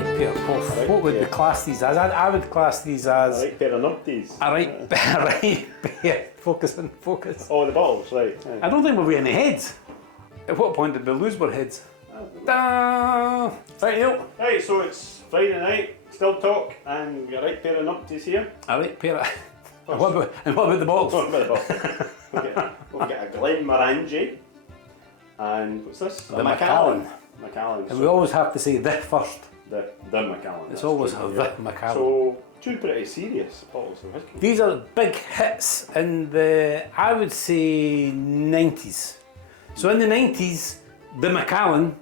right pair. What would we class these as? I would class these as... A right pair of numpties. A right pair. Focus. Oh, the bottles, right. Yeah. I don't think we've got any heads. At what point did we lose our heads? Right, Neil. Right, so it's Friday night, Still Talk, and a right pair of numpties here. A right pair of... And what about the bottles? What about the bottles? We've got a Glenmorangie, and what's this? The Macallan. Macallan. And we always have to say the first. The Macallan. It's always the Macallan. So, two pretty serious bottles of whiskey. These are big hits in the, I would say, 90s. So in the 90s, the Macallan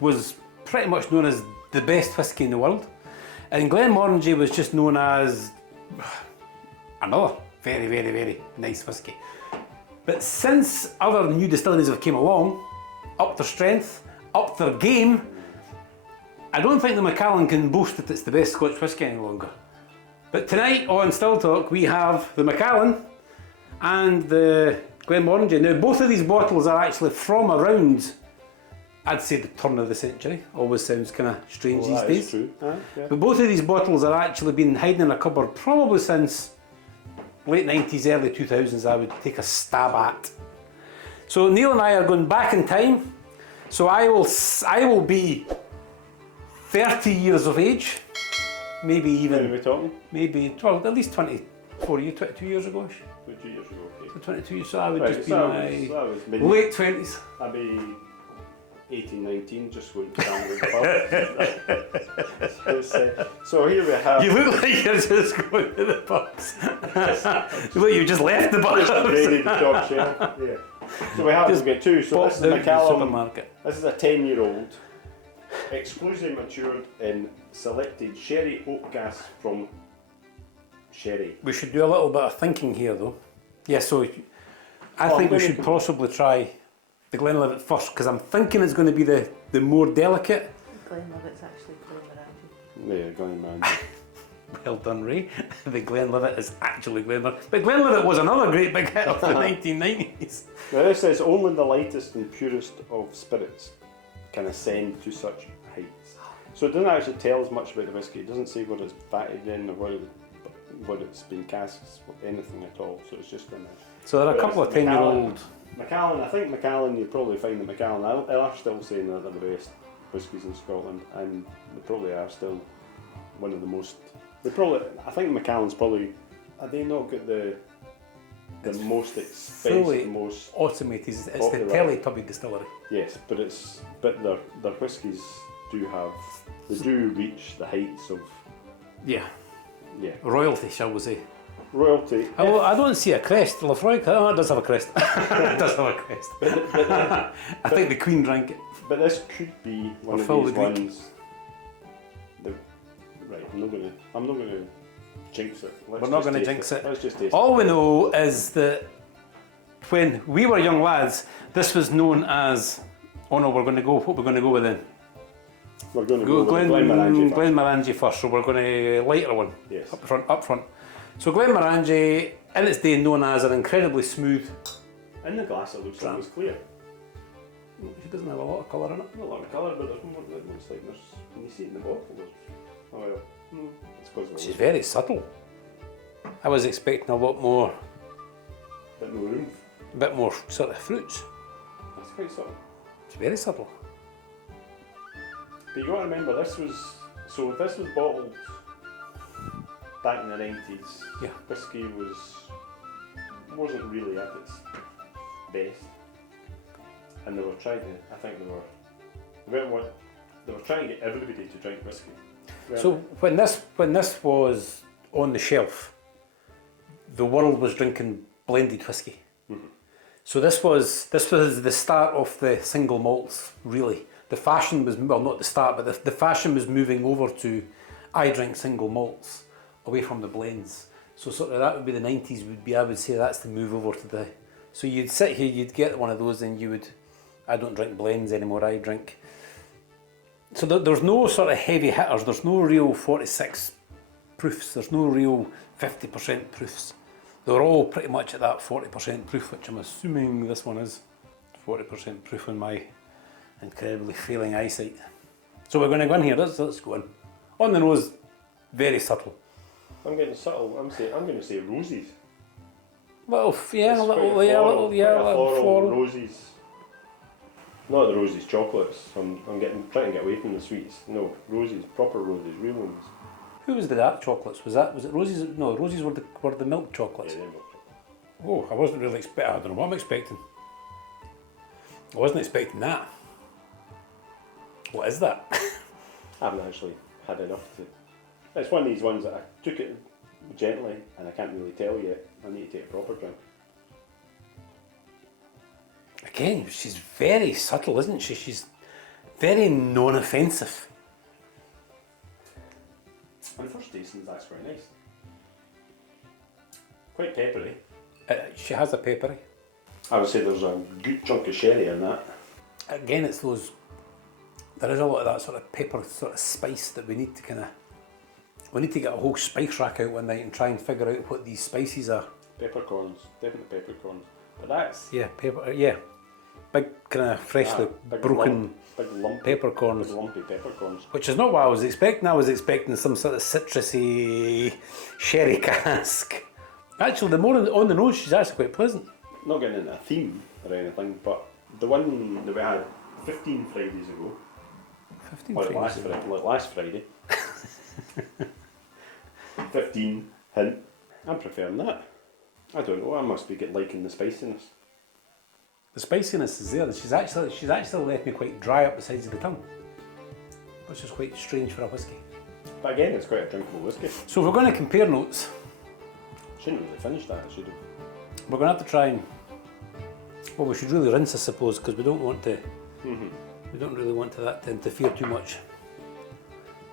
was pretty much known as the best whiskey in the world. And Glenmorangie was just known as another very, very, very nice whiskey. But since other new distilleries have came along, up their strength, up their game, I don't think the Macallan can boast that it's the best Scotch whisky any longer. But tonight on Still Talk we have the Macallan and the Glenmorangie. Now both of these bottles are actually from around, I'd say, the turn of the century. Always sounds kind of strange these days. True. Yeah. But both of these bottles are actually been hiding in a cupboard probably since late 90s, early 2000s, I would take a stab at. So Neil and I are going back in time. So I will be 30 years of age, maybe even. When are we talking? Maybe, well, at least 22 years ago. 22 years ago, okay. So 22 years, so I would Right, just be so my that was late 20s. I'd be 18, 19, just going down with the pub. So here we have... You look like you're just going to the pubs. You look, you just left the pubs. Just ready to talk shit. Yeah. So we have to get two. So this is the Macallan. Supermarket. This is a 10-year-old, exclusively matured in selected sherry oak gas from sherry. We should do a little bit of thinking here though. Yeah, so I think we should possibly try the Glenlivet first, because I'm thinking it's going to be the more delicate. Glenlivet's actually Glenmorangie. Yeah, Glenmorangie. Well done, Ray. The Glenlivet is actually Glenlivet. But Glenlivet was another great big hit of the 1990s. Now this says only the lightest and purest of spirits can ascend to such heights. So it doesn't actually tell us much about the whiskey. It doesn't say what it's batted in or what it's been cast, anything at all. So it's just in there. So there are a couple of 10-year-old... Macallan, I think Macallan, you'll probably find that Macallan are still saying they're the best whiskies in Scotland, and they probably are still one of the most... I think Macallan's probably... Have they not got the most expensive, most automated? It's popular. the Teletubby distillery. Yes, but their whiskies do reach the heights of... Yeah. Yeah. Royalty, shall we say. Royalty. I don't see a crest. Lafroy, oh, it does have a crest. It does have a crest. I think the Queen drank it. But this could be one of these ones. Right, I'm not gonna jinx it. We're not going to jinx it. Let's just taste it. All we know is that when we were young lads, this was known as, oh no, we're going to go, what we're going to go with then? We're going to go with Glenmorangie first. Glenmorangie first, so we're going to lighter one. Yes. Up front. So Glenmorangie, in its day known as an incredibly smooth... In the glass it looks almost clear. She doesn't have a lot of colour in it. Not a lot of colour, but there's more, it looks like there's, when you see it in the bottle, there's, oh well, it's because of the She's very subtle. I was expecting a lot more... bit more room. A bit more sort of fruits. That's quite subtle. It's very subtle. But you got to remember, this was bottled back in the 90s. Yeah. Whiskey wasn't really at its best, and they were trying to. I think they were trying to get everybody to drink whiskey. So when this was on the shelf, the world was drinking blended whiskey. Mm-hmm. So this was the start of the single malts, really. The fashion was, well, not the start, but the fashion was moving over to, I drink single malts, away from the blends. So sort of that would be the 90s, I would say that's the move over to the, so you'd sit here, you'd get one of those and you would, I don't drink blends anymore, I drink. So there's no sort of heavy hitters, there's no real 46 proofs, there's no real 50% proofs. They're all pretty much at that 40% proof, which I'm assuming this one is 40% proof on my incredibly failing eyesight. So we're going to go in here, let's go in. On the nose, very subtle. I'm getting subtle. I'm going to say roses. Little, yeah, It's a little, quite yeah, floral, little, yeah, quite a little floral. roses. Not the roses chocolates. I'm trying to get away from the sweets. No, roses, proper roses, real ones. Who was the dark chocolates? Was it Roses? No, Roses were the milk chocolates. Yeah, they're milk chocolate. Oh, I wasn't really expecting. I don't know what I'm expecting. I wasn't expecting that. What is that? I haven't actually had enough to. It's one of these ones that I took it gently and I can't really tell yet. I need to take a proper drink. Again, she's very subtle, isn't she? She's very non-offensive. And the first tasting is actually quite nice. Quite peppery. She has a peppery. I would say there's a good chunk of sherry in that. Again, it's those. There is a lot of that sort of pepper, sort of spice that we need to kind of. We need to get a whole spice rack out one night and try and figure out what these spices are. Peppercorns, definitely peppercorns. But that's Yeah, pepper. Yeah, big kind of freshly big broken big lumpy peppercorns. Big lumpy peppercorns. Which is not what I was expecting. I was expecting some sort of citrusy sherry cask. Actually, the more on the nose, she's actually quite pleasant. Not getting into a theme or anything, but the one that we had 15 Fridays ago, 15 like Fridays ago. last Friday, 15 hint. I'm preferring that. I don't know. I must be liking the spiciness. The spiciness is there, and she's actually left me quite dry up the sides of the tongue, which is quite strange for a whisky. But again, it's quite a drinkable whiskey. So if we're going to compare notes, Shouldn't really finish that. I should have. we're going to have to try and. Well, we should really rinse, I suppose, because we don't want to. We don't really want that to interfere too much.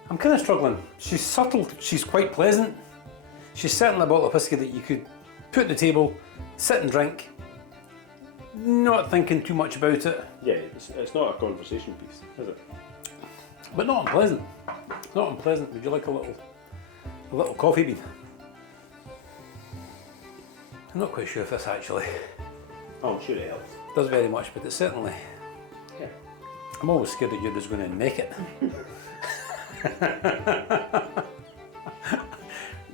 I'm kind of struggling. She's subtle. She's quite pleasant. She's certainly a bottle of whisky that you could put on the table, sit and drink, not thinking too much about it, Yeah, it's not a conversation piece, is it? but not unpleasant. Not unpleasant. Would you like a little coffee bean? I'm not quite sure if this actually Oh, I'm sure it helps. does very much, but it certainly. Yeah. I'm always scared that you're just going to neck it.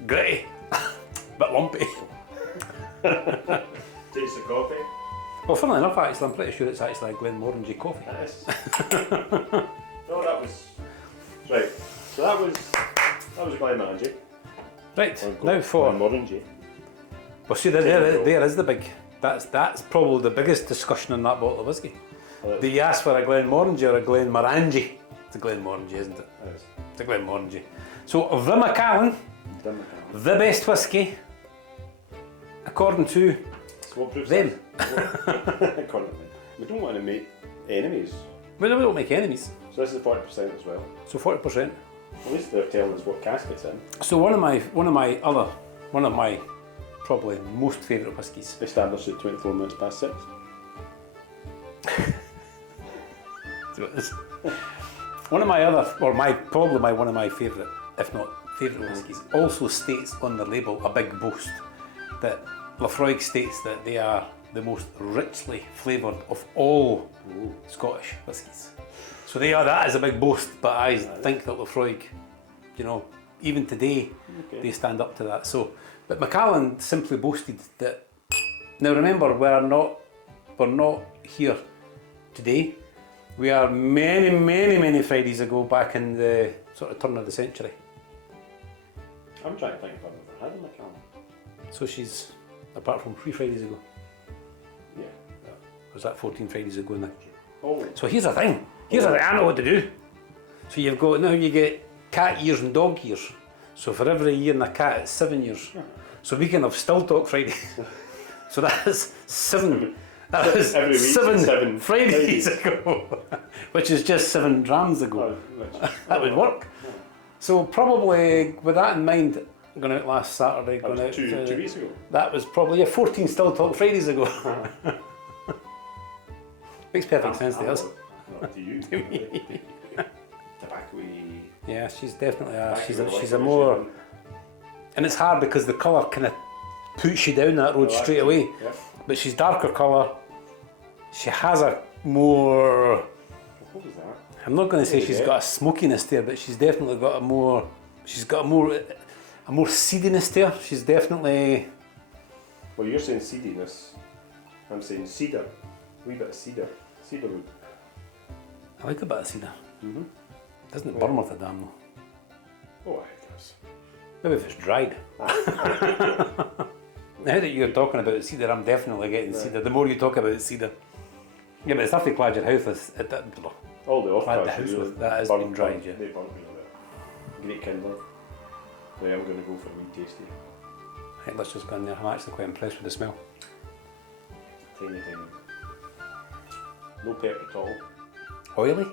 Gritty, but lumpy. Taste the coffee. Well, funnily enough, actually, I'm pretty sure it's actually a Glenmorangie coffee. That is. No, that was right. So that was a Glenmorangie. Right, now for. Glenmorangie. Well, see, there is the big. That's probably the biggest discussion on that bottle of whiskey. Well, Do you ask for a Glenmorangie or a Glenmorangie? It's a Glenmorangie, isn't it? it is. It's a Glenmorangie. So, the Macallan, Dim the best whiskey, according to So what proves them. that? According to them. We don't want to make enemies. We don't make enemies. So this is 40% as well. So 40%. At least they're telling us what cask it's in. So one of my probably most favourite whiskies. Established at 24 minutes past 6. One of my favourite, if not favourite whiskies, also states on the label a big boast that Laphroaig states that they are the most richly flavoured of all Scottish whiskies. So that is a big boast, but I think that Laphroaig, even today, they stand up to that. So, but Macallan simply boasted that. Now remember, we're not here today. We are many Fridays ago, back in the sort of turn of the century. I'm trying to think if I've ever had a Macallan. So she's, apart from 3 Fridays ago, Yeah. was that 14 Fridays ago now? Oh. So here's the thing. I know what to do. So you get cat years and dog years. So for every year in a cat, it's 7 years. So we can have Still Talk Friday. So that's 7. That was Every week, 7 Fridays ago, which is just 7 drams ago. That would work. So probably with that in mind, going out last Saturday, That was two weeks ago. That was probably 14 Still Talk Fridays ago. Makes perfect sense to us. Not to you. Tobacco-y. Yeah, she's definitely she's a tobacco more, and it's hard because the colour kind of puts you down that road straight away. Yeah. But she's darker colour. She has a more, What was that? I'm not going to say Yeah, she's yeah. got a smokiness there, but she's definitely got a more seediness there. She's definitely. Well, you're saying seediness. I'm saying cedar. A wee bit of cedar. Cedar wood. I like a bit of cedar. Mm-hmm. Doesn't it burn worth a damn though? Oh, it does. Maybe if it's dried. Now that you're talking about cedar, I'm definitely getting cedar. The more you talk about cedar. Yeah, but it's after you clad your house with it. All the Clad the off house really with that has burnt- been dried, burnt- yeah. They burnt really well. Great kindling. So yeah, I'm going to go for a wee tasty. Right, let's just go in there. I'm actually quite impressed with the smell. Tiny. No pepper at all. Oily.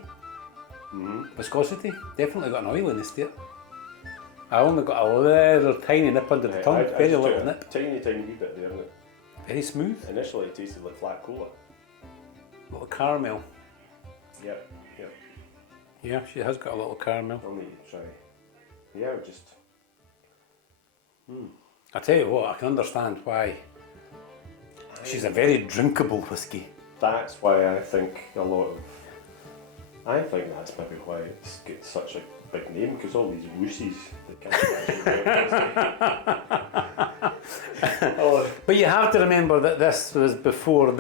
Mm-hmm. Viscosity. Definitely got an oiliness there. I only got a little tiny nip under the tongue. Very just little took a nip. Tiny wee bit there. And Very smooth. initially it tasted like flat cola. Little caramel. Yep. Yeah, she has got a little caramel. I'll need to try. Yeah, just. I tell you what, I can understand why. She's a very drinkable whiskey. That's why I think a lot of. I think that's maybe why it's got such a big name, because all these wussies that can't imagine. Oh, But you have to remember that this was before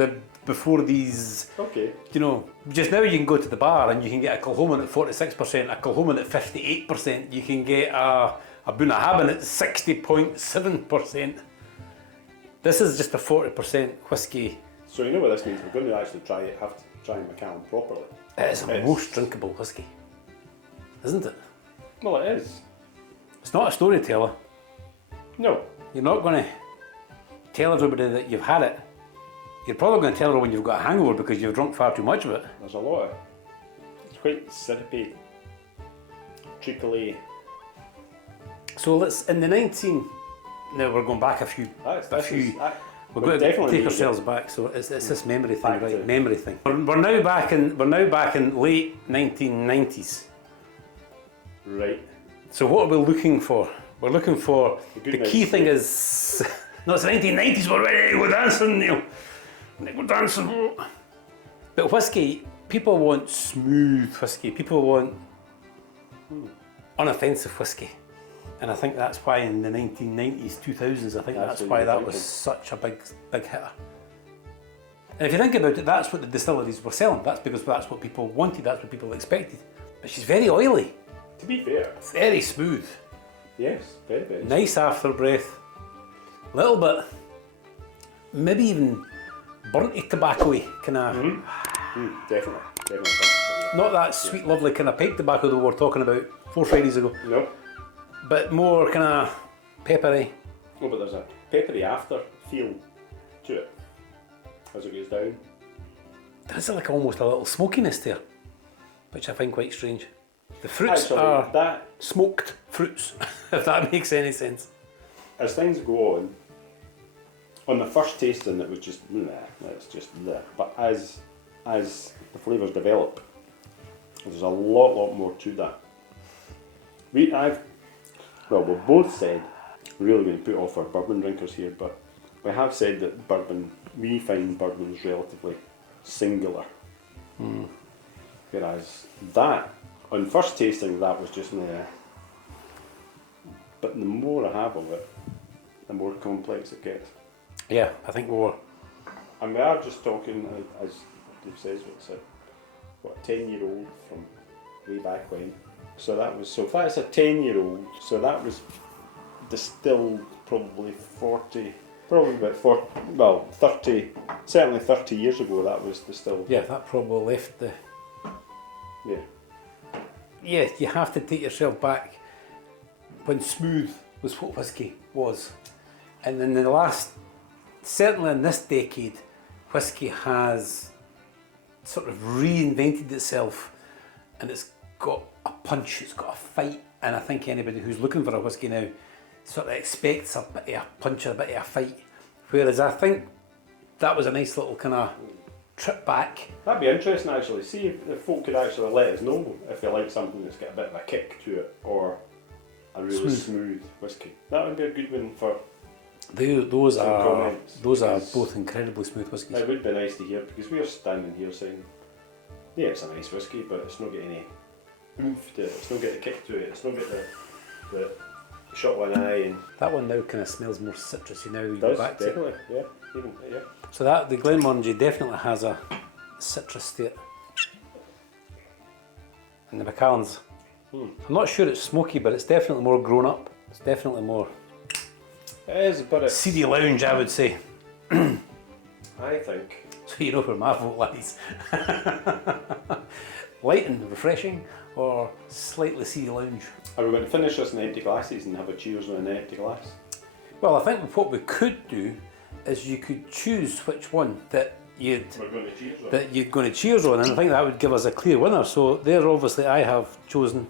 these. okay. You know, just now you can go to the bar and you can get a Kilhoman at 46%, a Kilhoman at 58%. You can get a Bunnahabhain at 60.7%. This is just a 40% whiskey. So you know what this means? We're going to actually have to try Macallan properly. It is the most drinkable whiskey, isn't it? Well, it is. It's not a storyteller. No. You're not going to tell everybody that you've had it. You're probably going to tell her when you've got a hangover because you've drunk far too much of it. There's a lot of. It's quite syrupy, treacly. So let's, in the 19... Now we're going back a few... We're We're going to definitely take need to ourselves back, so it's this memory thing, Back right? to- Memory thing. We're now back in late 1990s. Right. So what are we looking for? We're looking for good the key night. thing is no, it's the 1990s. We're ready to go dancing, Neil. We're dancing. But whiskey, people want smooth whiskey. People want unoffensive whiskey. And I think that's why in the 1990s, 2000s, I think that's what why you're that thinking. was such a big hitter. And if you think about it, that's what the distilleries were selling. That's because that's what people wanted, that's what people expected. But she's very oily, To be fair, very smooth, yes, very. nice after breath, little bit, maybe even burnt tobacco-y, kind of, Definitely. not that sweet, lovely kind of pipe tobacco that we were talking about 4 Fridays ago, No. but more kind of peppery. Oh, but there's a peppery after feel to it as it goes down. There is like almost a little smokiness there, which I find quite strange. The fruits Actually, are that smoked fruits, if that makes any sense. as things go on the first tasting it was just it's just there. But as the flavours develop, there's a lot more to that. We've both said, we're really going to put off our bourbon drinkers here, but we have said that we find bourbon's relatively singular. Whereas that, on first tasting, that was just but the more I have of it, the more complex it gets. Yeah, I think we were. And we are just talking, as Dave says, what's it, 10-year-old from way back when. So if that's a 10-year-old, so that was distilled probably 30, certainly 30 years ago that was distilled. Yeah, that probably left the. Yeah. Yeah, you have to take yourself back when smooth was what whiskey was. And in the certainly in this decade, whiskey has sort of reinvented itself and it's got a punch, it's got a fight. And I think anybody who's looking for a whiskey now sort of expects a bit of a punch, a bit of a fight. Whereas I think that was a nice little kind of trip back. That'd be interesting actually. See if folk could actually let us know if they like something that's got a bit of a kick to it or a really smooth whiskey. That would be a good one for Those are comments, those are because both incredibly smooth whiskies. it would be nice to hear because we are standing here saying Yeah, it's a nice whiskey, but it's not got any oomph to it. It's not got the kick to it. It's not got the shot one eye and That one now kind of smells more citrusy now. You go does back to. definitely. Yeah, even yeah. So that the Glenmorangie definitely has a citrus to it. And the Macallan's, I'm not sure it's smoky, but it's definitely more grown up. It's definitely more It is, but it's. seedy lounge, I would say. I think. So you know where my vote lies. Light and refreshing, or slightly seedy lounge. Are we going to finish this in empty glasses and have a cheers on an empty glass? Well, I think what we could do is you could choose which one that We're going to cheers on. you're going to cheers on, and I think that would give us a clear winner. So there, obviously, I have chosen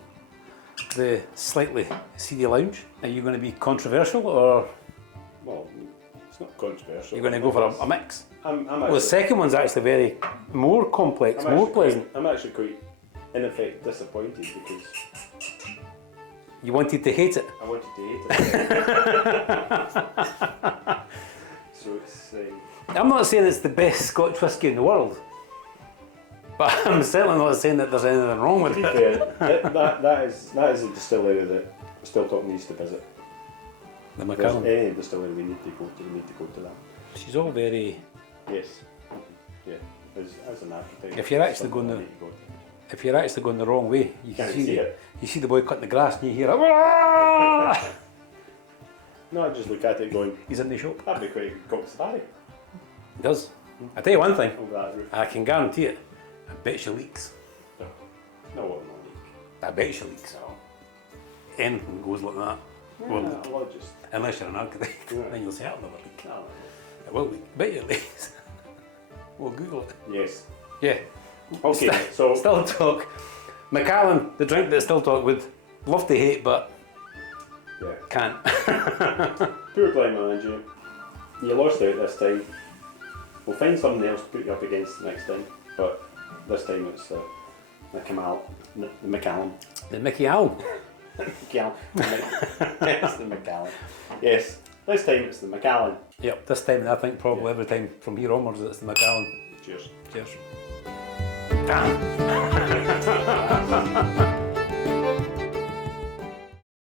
the slightly seedy lounge. Are you going to be controversial, or Well, it's not controversial. you're going to go for a mix? I'm Well, the actually, second one's actually very more complex, more pleasant. I'm actually quite, in effect, disappointed because You wanted to hate it. I wanted to hate it. So it's. I'm not saying it's the best Scotch whisky in the world, but I'm certainly not saying that there's anything wrong with it. Yeah, that is a distillery that Still Talk needs to visit. The If there's Macallan. any distillery we need to go to that. She's all very. Yes. Yeah. As an architect. If you're actually something going I to- need go to. If you're actually going the wrong way, you can Can't see see the, it. you see the boy cutting the grass, and you hear it. "Wah!" No, I just look at it going, He's in the shop. that'd be quite cool safari He does. I tell you one thing. over that roof. I can guarantee it. I bet she leaks. No, what not leak. I bet she leaks. Anything goes like that. Well, Yeah, well, just. unless you're an architect, Yeah. then you'll say it'll never leak. No. It will leak. Bet you it leaks. We'll Google it. Yes. Yeah. Okay, so Still Talk. Macallan, the drink that Still Talk would love to hate, but yeah, can't. poor Glenmorangie. You lost out this time. We'll find something else to put you up against next time, but this time it's the Macallan. The Mickey Allen. Macallan. It's the Macallan. Yes, this time it's the Macallan. Yep, this time, and I think probably every time from here onwards, it's the Macallan. Cheers. Cheers. Damn.